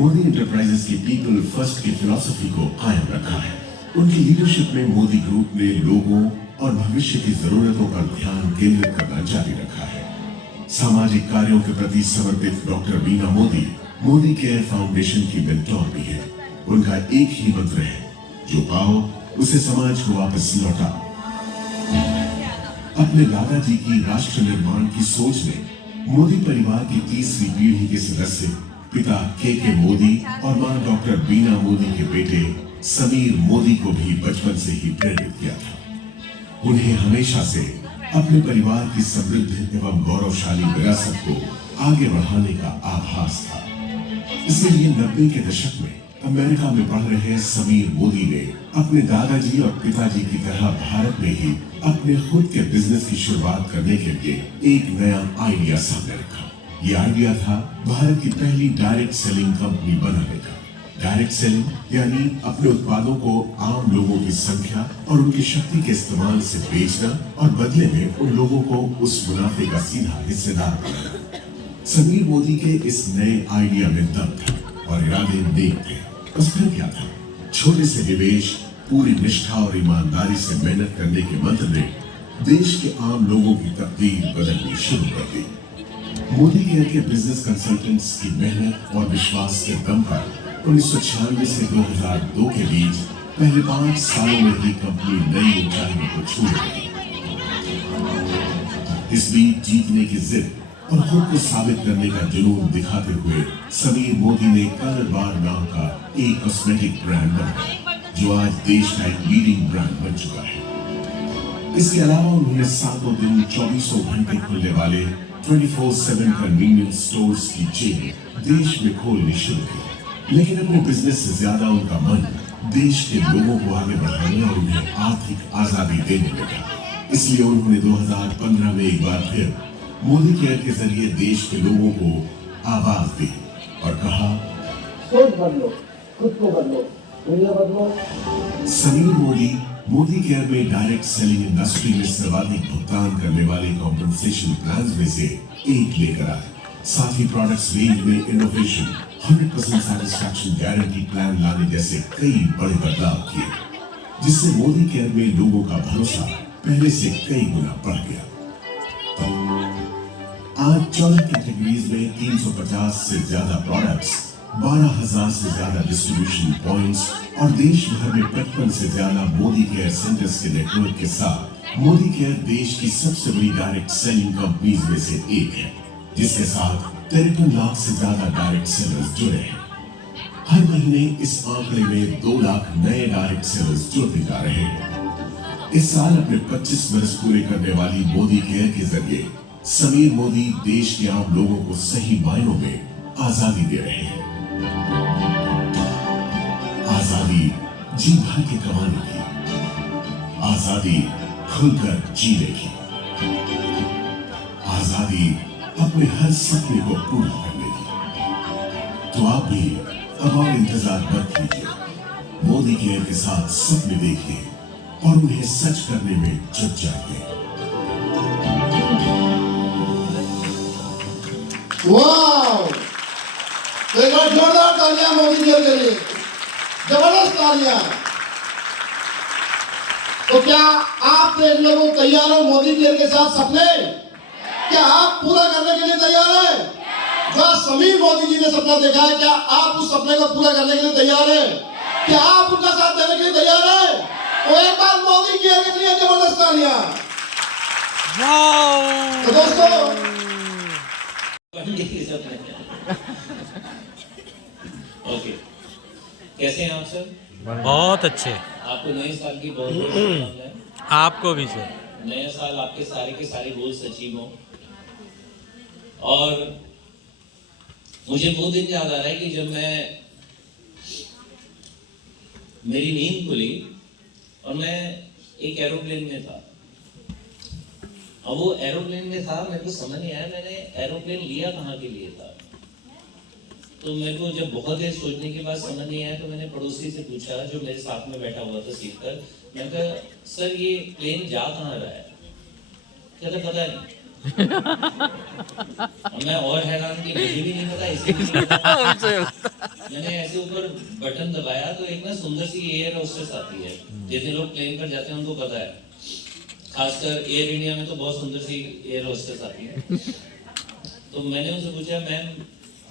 Modi enterprises की people first की philosophy को कायम रखा है। उनकी लीडरशिप में मोदी ग्रुप ने लोगों और भविष्य की जरूरतों पर ध्यान केंद्रित करना जारी रखा है। सामाजिक कार्यों के प्रति समर्पित डॉक्टर बीना मोदी मोदी केयर फाउंडेशन की मेंटोर भी है। उनका एक ही मंत्र है, जो पाओ उसे समाज को वापस लौटाओ। अपने दादाजी की राष्ट्र निर्माण की सोच में मोदी परिवार की तीसरी पीढ़ी के सदस्य पिता के मोदी और मां डॉक्टर बीना मोदी के बेटे समीर मोदी को भी बचपन से ही प्रेरित किया था। उन्हें हमेशा से अपने परिवार की समृद्ध एवं गौरवशाली विरासत को आगे बढ़ाने का आभास था। इसीलिए 90 के दशक में अमेरिका में पढ़ रहे समीर मोदी ने अपने दादाजी और पिताजी की तरह भारत में ही अपने खुद के बिजनेस की शुरुआत करने के लिए एक नया आइडिया सामने रखा। ये आइडिया था भारत की पहली डायरेक्ट सेलिंग कंपनी बनाने का। डायरेक्ट सेलिंग यानी अपने उत्पादों को आम लोगों की संख्या और उनकी शक्ति के इस्तेमाल से बेचना और बदले में उन लोगों को उस मुनाफे का सीधा हिस्सेदार बनाना। समीर मोदी के इस नए आइडिया में दम था और इरादे नेक थे। उसमें क्या था? छोटे से निवेश, पूरी निष्ठा और ईमानदारी से मेहनत करने के मंत्र ने देश के आम लोगों की तकदीर बदलनी शुरू कर दी। मोदी केयर के बिजनेस कंसल्टेंट्स की मेहनत और विश्वास के दम पर 1996 से 2002 के बीच पहले 5 सालों में ही कंपनी नई ऊंचाइयों को छू गई। इस बीच जीतने की जिद और खुद को साबित करने का जुनून दिखाते हुए समीर मोदी ने कलर बार नाम का एक कॉस्मेटिक ब्रांड बनाया, जो आज देश का एक लीडिंग ब्रांड बन चुका है। इसके अलावा उन्होंने 7 दिन 24 घंटे खुलने वाले 24/7 कन्वीनियंस स्टोर्स की चेन देश में खोलनी शुरू की। लेकिन अपने बिजनेस से ज्यादा उनका मन देश के लोगों को आगे बढ़ाने और उन्हें आर्थिक आजादी देने में था। इसलिए उन्होंने 2015 में एक बार फिर मोदी केयर के जरिए देश के लोगों को आवाज दी और कहा, सोच बदलो, खुद को बदलो, दुनिया बदलो। समीर मोदी मोदी केयर में डायरेक्ट सेलिंग इंडस्ट्री में सर्वाधिक भुगतान करने वाले कॉम्पेंसेशन प्लान में से एक लेकर आए। साथ ही प्रोडक्ट्स रेंज में इनोवेशन, 100% सैटिस्फैक्शन गारंटी प्लान लाने जैसे कई बड़े बदलाव किए, जिससे मोदी केयर में लोगों का भरोसा पहले से कई गुना बढ़ गया। आज 14 कैटेगरीज में 350 से ज्यादा प्रोडक्ट्स, 12,000 से ज्यादा डिस्ट्रीब्यूशन पॉइंट्स और देश भर में 55 से ज्यादा मोदी केयर सेंटर्स के नेटवर्क के साथ मोदी केयर देश की सबसे बड़ी डायरेक्ट सेलिंग कंपनीज में से एक है, जिसके साथ 53 लाख से ज्यादा डायरेक्ट सेलर्स जुड़े हैं। हर महीने इस आंकड़े में 2 लाख नए डायरेक्ट सेलर्स जुड़ते जा रहे हैं। इस साल अपने 25 वर्ष पूरे करने वाली मोदी केयर के जरिए समीर मोदी देश के आम लोगों को सही मायनों में आजादी दे रहे हैं। आजादी जी भर के कमाने की, आजादी खुलकर जीने की, आजादी अपने हर सपने को पूरा करने की। तो आप भी अब और इंतजार मत कीजिए, मोदी केयर के साथ सपने देखिए और उन्हें सच करने में जुट जाइए। वाह! एक बार जोरदार तालियां मोदी केयर के लिए, जबरदस्त तालियां। तो क्या आप लोग तैयार हो मोदी केयर के साथ सपने? क्या आप पूरा करने के लिए तैयार हैं? जो समीर मोदी जी ने सपना देखा है, क्या आप उस सपने को पूरा करने के लिए तैयार हैं? क्या आप उनका साथ देने के लिए तैयार हैं? तो एक बार मोदी केयर के लिए जबरदस्त तालियां। तो दोस्तों, ओके, कैसे हैं आप सर? बहुत अच्छे। आपको नए साल की बहुत बहुत शुभकामनाएं। आपको भी सर। नया साल आपके सारे के सारे गोल्स अचीव हो। और मुझे वो दिन याद आ रहा है कि जब मेरी नींद खुली और मैं एक एरोप्लेन में था। अब वो एरोप्लेन में था, मेरे को समझ नहीं आया मैंने एरोप्लेन लिया कहाँ के लिए था। तो मेरे को जब बहुत देर सोचने के बाद समझ नहीं आया, तो मैंने पड़ोसी से पूछा जो मेरे साथ में बैठा हुआ था सीट पर। मैंने कहा, सर ये प्लेन जा कहाँ रहा है? कहता पता नहीं। और मैं और हैरान कि मुझे भी नहीं पता, इसे भी नहीं पता। मैंने ऐसे ऊपर बटन दबाया तो एक ना सुंदर सी एयर होस्टेस आती है, जितने लोग प्लेन पर जाते हैं उनको पता है, खासकर एयर इंडिया में तो बहुत सुंदर सी एयर होस्टेस आती है। तो मैंने उनसे पूछा, मैम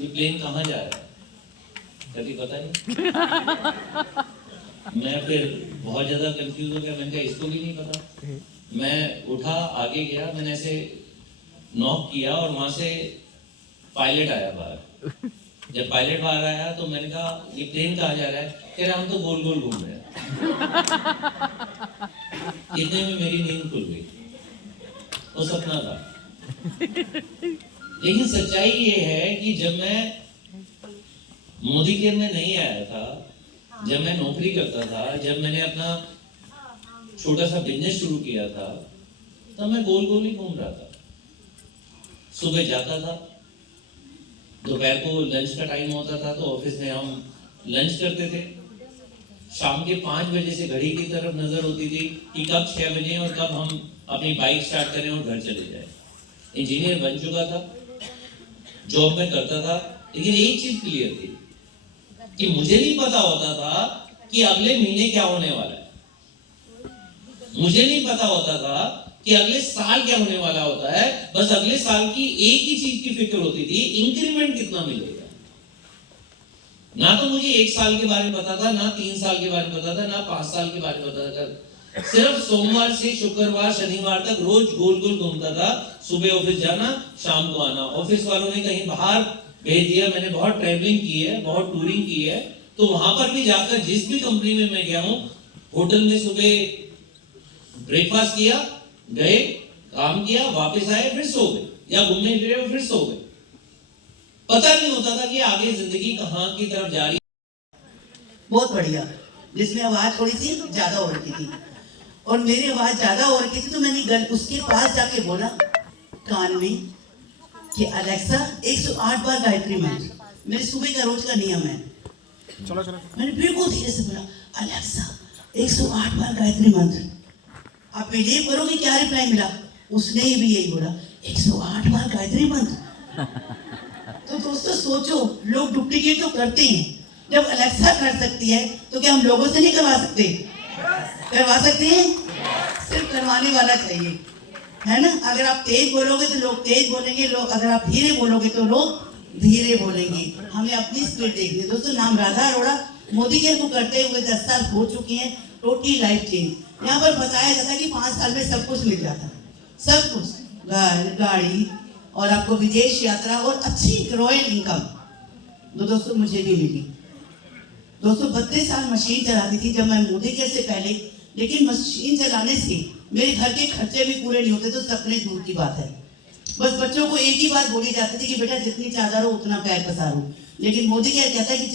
ये प्लेन कहाँ जा रहा है? कभी पता नहीं। मैं फिर बहुत ज्यादा कंफ्यूज हो गया, मैंने कहा इसको भी नहीं पता। मैं उठा, आगे गया, मैंने ऐसे नॉक किया और वहां से पायलट आया बाहर। जब पायलट बाहर आया तो मैंने कहा ये प्लेन कहाँ जा रहा है? कह रहा हम तो गोल गोल घूम रहे हैं। इतने में मेरी नींद खुल गई, वो सपना था। लेकिन सच्चाई ये है कि जब मैं मोदी केयर में नहीं आया था, जब मैं नौकरी करता था, जब मैंने अपना छोटा सा बिजनेस शुरू किया था, तब मैं गोल गोल ही घूम रहा था। सुबह जाता था, दोपहर को लंच का टाइम होता था तो ऑफिस में हम लंच करते थे। शाम के 5 बजे से घड़ी की तरफ नजर होती थी कि कब 6 बजे और कब हम अपनी बाइक स्टार्ट करें और घर चले जाए। इंजीनियर बन चुका था, जॉब में करता था, लेकिन एक चीज क्लियर थी कि मुझे नहीं पता होता था कि अगले महीने क्या होने वाला है। मुझे नहीं पता होता था कि अगले साल क्या होने वाला होता है। बस अगले साल की एक ही चीज की फिक्र होती थी, इंक्रीमेंट कितना मिलेगा। ना तो मुझे 1 साल के बारे में पता था, ना 3 साल के बारे में पता था, ना 5 साल के बारे में पता था। सिर्फ सोमवार से शुक्रवार शनिवार तक रोज गोल गोल घूमता था। सुबह ऑफिस जाना, शाम को आना। ऑफिस वालों ने कहीं बाहर भेज दिया, मैंने बहुत ट्रैवलिंग की है, बहुत टूरिंग की है, तो वहां पर भी जाकर जिस भी कंपनी में मैं गया हूं, होटल में सुबह ब्रेकफास्ट किया, गए, काम किया, वापस आए, फिर सो गए, या घूमने फिरे फिर सो गए। पता नहीं होता था कि आगे जिंदगी कहां की तरफ जा रही है। बहुत बढ़िया, जिसमें आवाज थोड़ी सी ज्यादा हो रखी थी और मेरी आवाज ज्यादा हो रखी थी, तो मैंने उसके पास जाके बोला कान में कि अलेक्सा 108 बार गायत्री मंत्र, मेरे सुबह का रोज का नियम है। मैंने बिल्कुल धीरे से बोला अलेक्सा 108 बार गायत्री मंत्र। आप बिलीव करोगे क्या रिप्लाई मिला? उसने भी यही बोला 108 बार गायत्री मंत्र। तो दोस्तों सोचो, लोग डुप्लीकेट तो करते हैं, जब अलेक्सा कर सकती है तो क्या हम लोगों से नहीं करवा सकते? करवा सकते हैं, सिर्फ करवाने वाला चाहिए, है ना। अगर आप तेज बोलोगे तो लोग तेज बोलेंगे, लोग अगर आप धीरे बोलोगे तो लोग धीरे बोलेंगे। हमें अपनी स्पीड देखनी है। दोस्तों नाम राधा अरोड़ा, मोदी केयर को करते हुए 10 साल हो चुकी हैं। Totally life change. यहाँ पर बताया जाता है कि 5 साल में सब कुछ मिल जाता है, सब कुछ, घर, गाड़ी और आपको विदेश यात्रा और अच्छी रॉयल इनकम। तो दोस्तों मुझे भी मिली। दोस्तों 32 साल मशीन चलाती थी जब मैं मोदी केयर से पहले, लेकिन मशीन चलाने से मेरे घर के खर्चे भी पूरे नहीं होते, तो सपने दूर की बात है। बस बच्चों को एक ही बात बोली जाती थी कि बेटा जितनी चादर हो उतना पैर पसारो, लेकिन मोदी केयर कहता है कि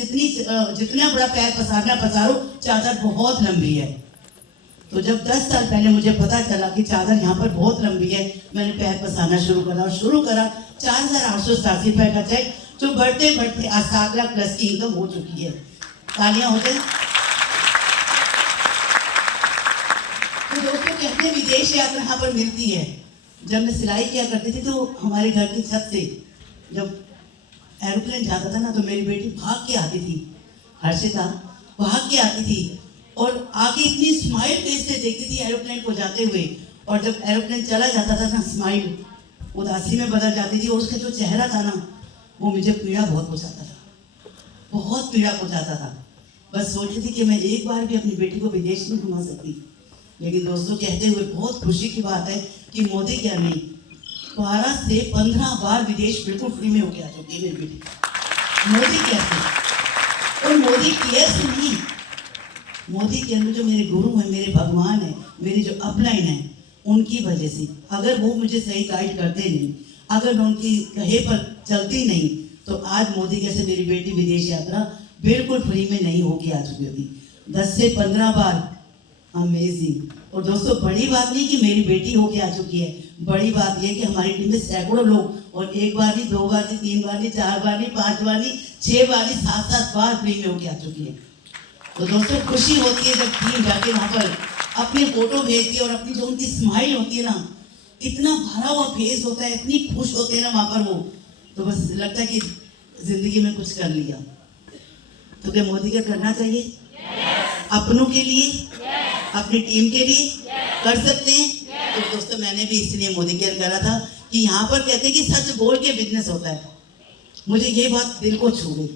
जितना बड़ा पैर पसारना पसारो, चादर बहुत लंबी है। तो जब 10 साल पहले मुझे पता चला कि चादर यहाँ पर बहुत लंबी है, मैंने पैर पसारना शुरू करा 4,887 रुपए का चेक, जो बढ़ते बढ़ते आज 7 लाख प्लस की इनकम हो चुकी है। तालियां हो जाए। तो दोस्तों कहते हैं विदेश यात्रा यहाँ पर मिलती है। जब मैं सिलाई किया करती थी तो हमारे घर की छत से जब एरोप्लेन जाता था ना, तो मेरी बेटी भाग के आती थी, हर्षिता भाग के आती थी और आके इतनी स्माइल फेस से देखती थी एरोप्लेन को जाते हुए। और जब एरोप्लेन चला जाता था ना, स्माइल उदासी में बदल जाती थी और उसका जो चेहरा था ना, वो मुझे पीड़ा बहुत पहुंचाता था, बहुत पीड़ा पहुंचाता था। बस सोचती थी कि मैं एक बार भी अपनी बेटी को विदेश नहीं घुमा सकती। लेकिन दोस्तों कहते हुए बहुत खुशी की बात है कि मोदी केयर में 12 से 15 बार विदेश बिल्कुल फ्री में होके आ चुकी है मेरी बेटी, मोदी केयर से। और मोदी केयर से नहीं, मोदी केयर में जो मेरे गुरु हैं, मेरे भगवान हैं, मेरी जो अपलाइन है, उनकी वजह से। अगर वो मुझे सही गाइड करते नहीं, अगर मैं उनकी कहे पर चलती नहीं, तो आज मोदी केयर से मेरी बेटी विदेश यात्रा बिल्कुल फ्री में नहीं होके आ चुकी होती। 10 से 15 बार। अमेजिंग। और दोस्तों बड़ी बात नहीं कि मेरी बेटी होके आ चुकी है, बड़ी बात यह कि हमारी टीम में सैकड़ों लोग, और 1 बार नहीं, 2 बार नहीं, 3 बार नहीं, 4 बार नहीं, 5 बार नहीं, 6 बार नहीं, 7-7 बार फ्री में होके आ चुकी है। तो दोस्तों खुशी होती है जब टीम जाके वहाँ पर अपनी फोटो भेजती है और अपनी जो उनकी स्माइल होती है ना, इतना भरा हुआ फेस होता है, इतनी खुश होते हैं ना वहां पर वो, तो बस लगता है कि जिंदगी में कुछ कर लिया। तो क्या मोदी केयर करना चाहिए? अपनों के लिए, अपनी टीम के लिए कर सकते हैं। तो दोस्तों मैंने भी इसलिए मोदी केयर करा था कि यहाँ पर कहते हैं कि सच बोल के बिजनेस होता है। मुझे ये बात दिल को छू गई।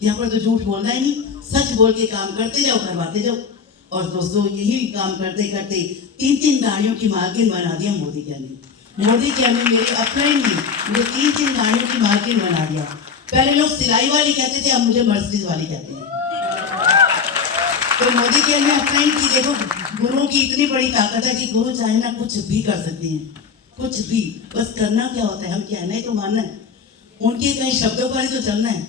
यहाँ पर तो झूठ बोलना ही नहीं, सच बोल के काम करते जाओ, करवाते जाओ। और दोस्तों यही काम करते करते 3-3 गाड़ियों की मालकिन बना दिया मोदी केयर ने। मोदी केयर ने मेरे अपलाइन ने मुझे 3-3 गाड़ियों की मालकिन बना दिया। पहले लोग सिलाई वाली कहते थे, अब मुझे मर्सिडीज वाली कहते हैं। तो मोदी केयर ने अपलाइन की। देखो गुरुओं की इतनी बड़ी ताकत है कि गुरु चाहे ना कुछ भी कर सकते हैं, कुछ भी। बस करना क्या होता है, हम कहना ही तो मानना है। उनके कई शब्दों पर ही तो चलना है,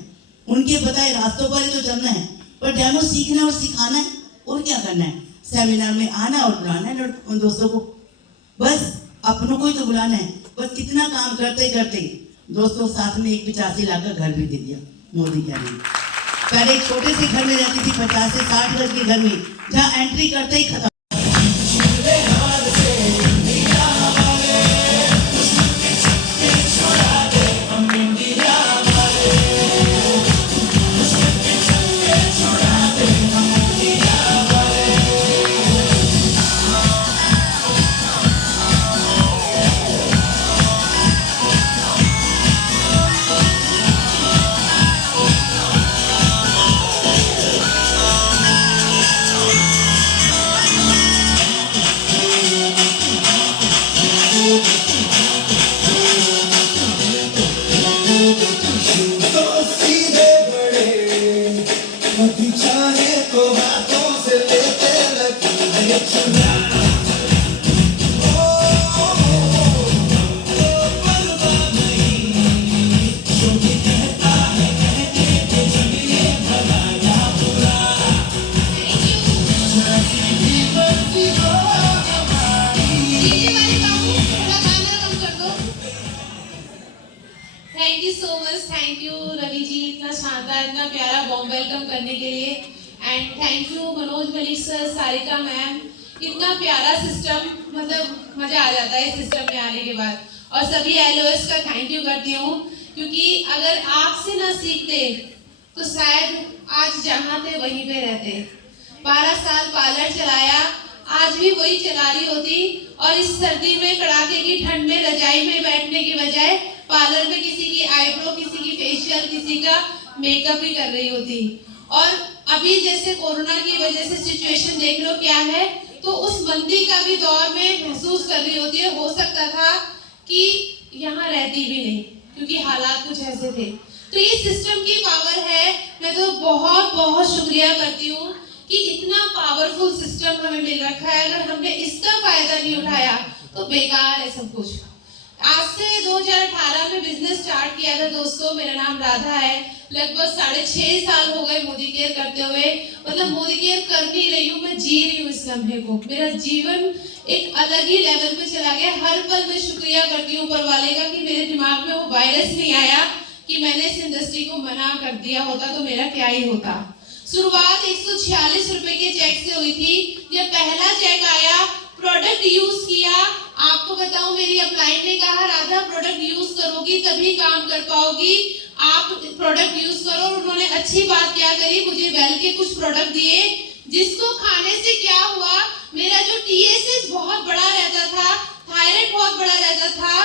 उनके बताए रास्तों पर ही तो चलना है। पर डेमो सीखना और सिखाना है, और क्या करना है? सेमिनार में आना और बुलाना है उन दोस्तों को, बस अपनों को ही तो बुलाना है। बस इतना काम करते करते दोस्तों साथ में एक 85 लाख का घर भी दे दिया मोदी केयर ने। पहले एक छोटे से घर में रहती थी, 50 से 60 गज के घर में, जहाँ एंट्री करते ही खत्म। Thank you so much, thank you Ravi ji, इतना शानदार, इतना प्यारा वार्म वेलकम करने के लिए। And thank you Manoj Malik sir, Sarika ma'am, इतना प्यारा सिस्टम, मतलब मजा आ जाता है सिस्टम में आने के बाद। और सभी एलओएस का थैंक यू करती हूँ, क्योंकि अगर आपसे ना सीखते तो शायद आज जहाँ थे वहीं पे रहते। 12 साल पार्लर चलाया, आज भी वही चला रही होती, और इस सर्दी में कड़ाके की ठंड में रजाई में बैठने की बजाय पार्लर में किसी की आईब्रो, किसी की फेशियल, किसी का मेकअप ही कर रही होती। और अभी जैसे कोरोना की वजह से सिचुएशन देख लो क्या है, तो उस मंदी का भी दौर में महसूस कर रही होती है। हो सकता था कि यहाँ रहती भी नहीं, क्योंकि हालात कुछ ऐसे थे। तो ये सिस्टम की पावर है। मैं तो बहुत बहुत शुक्रिया करती हूँ कि इतना पावरफुल सिस्टम हमें मिल रखा है। अगर हमने इसका फायदा नहीं उठाया तो बेकार है सब कुछ। आज से 2018 में बिजनेस स्टार्ट किया था दोस्तों। मेरा नाम राधा है। लगभग 6.5 साल हो गए मोदी केयर करते हुए। मतलब मोदी केयर कर नहीं रही हूँ, मैं जी रही हूँ इस लम्हे को। मेरा जीवन एक अलग ही लेवल पे चला गया। हर पल मैं शुक्रिया करती हूँ ऊपर वाले का कि मेरे दिमाग में वो वायरस नहीं आया कि मैंने इस इंडस्ट्री को मना कर दिया होता तो मेरा क्या ही होता। शुरुआत 146 रुपए के चेक से हुई थी। जब पहला चेक आया, प्रोडक्ट यूज किया, आपको बताऊं मेरी अपलाइन ने कहा राधा प्रोडक्ट यूज करोगी तभी काम कर पाओगी, आप प्रोडक्ट यूज करो। और उन्होंने अच्छी बात क्या करी, मुझे वेल के कुछ प्रोडक्ट दिए, जिसको खाने से क्या हुआ, मेरा जो TSH बहुत बड़ा रहता था, थायराइड बहुत बड़ा रहता था,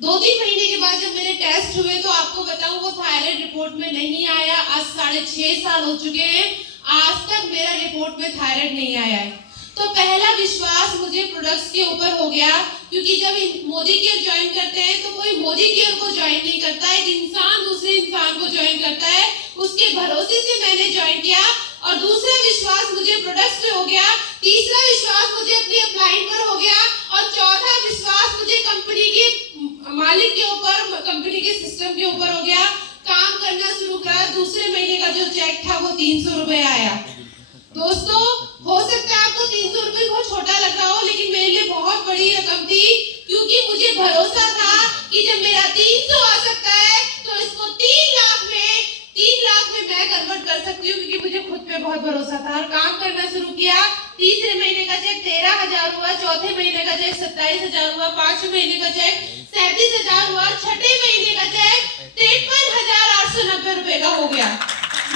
2-3 महीने के बाद जब मेरे टेस्ट हुए तो आपको बताऊं वो थायराइड रिपोर्ट में नहीं आया। आज 6.5 साल हो चुके हैं, आज तक मेरा रिपोर्ट में थायराइड नहीं आया है। तो पहला विश्वास मुझे प्रोडक्ट्स के ऊपर हो गया, क्योंकि जब मोदी केयर ज्वाइन करते हैं तो कोई मोदी केयर को ज्वाइन नहीं करता, एक इंसान दूसरे इंसान को ज्वाइन करता है। उसके भरोसे से मैंने ज्वाइन किया और दूसरा विश्वास मुझे प्रोडक्ट्स पे हो गया, तीसरा विश्वास मुझे अपनी अपलाइन पर हो गया और चौथा विश्वास मुझे कंपनी के मालिक के ऊपर, कंपनी के सिस्टम के ऊपर हो गया। काम करना शुरू करा। दूसरे महीने का जो चेक था वो 300 रुपए आया। दोस्तों हो सकता है आपको 300 रुपए बहुत छोटा लग रहा हो, लेकिन मेरे लिए बहुत बड़ी रकम थी, क्योंकि मुझे भरोसा था कि जब मेरा 300 आ सकता है तो इसको 3 लाख में मैं कन्वर्ट कर सकती हूँ, क्योंकि मुझे खुद पे बहुत भरोसा था और काम करना शुरू किया। तीसरे महीने का चेक 13,000 हुआ, चौथे महीने का चेक 27,000 हुआ, पांचवें महीने का चेक 37,000 हुआ, छठे महीने का चेक 53,890 रुपए का हो गया।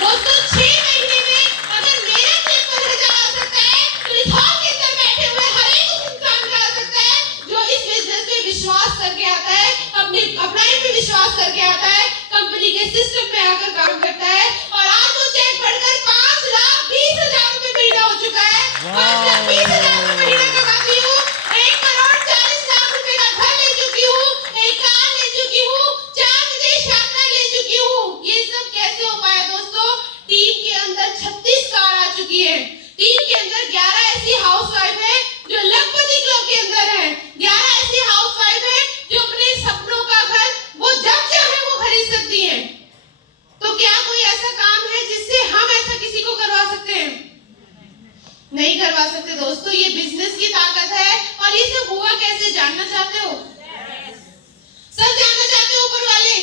दोस्तों 6 महीने में अगर मेरा 53,000 आ सकता है तो इस हॉल के अंदर बैठे हुए हर एक उस इंसान का आ सकता है जो इस बिजनेस पे विश्वास करके आता है, अपनी अपलाइन पे विश्वास करके आता है, कंपनी के सिस्टम पे आकर काम करता है। और आज वो चेक बढ़कर 5,20,000 रुपए महीना हो चुका है। 5,20,000 रुपए महीना कमाती हूँ, 1,40,00,000 रुपए का घर ले चुकी हूँ, एक कार ले चुकी हूँ, 4 विदेश यात्रा ले चुकी हूँ। ये सब कैसे हो पाया दोस्तों? टीम के अंदर 36 कार आ चुकी है। टीम के अंदर 11 ऐसी हाउसवाइफ है जो लखपति क्लब के अंदर है। 11 ऐसी हाउसवाइफ है जो अपने सपनों का घर वो जब चाहे वो खरीद सकती है। तो क्या कोई ऐसा काम है जिससे हम ऐसा किसी को करवा सकते हैं? नहीं करवा सकते दोस्तों। ये बिजनेस की ताकत है। और ये सब हुआ कैसे, जानना चाहते हो? सब जानना चाहते हो ऊपर वाले?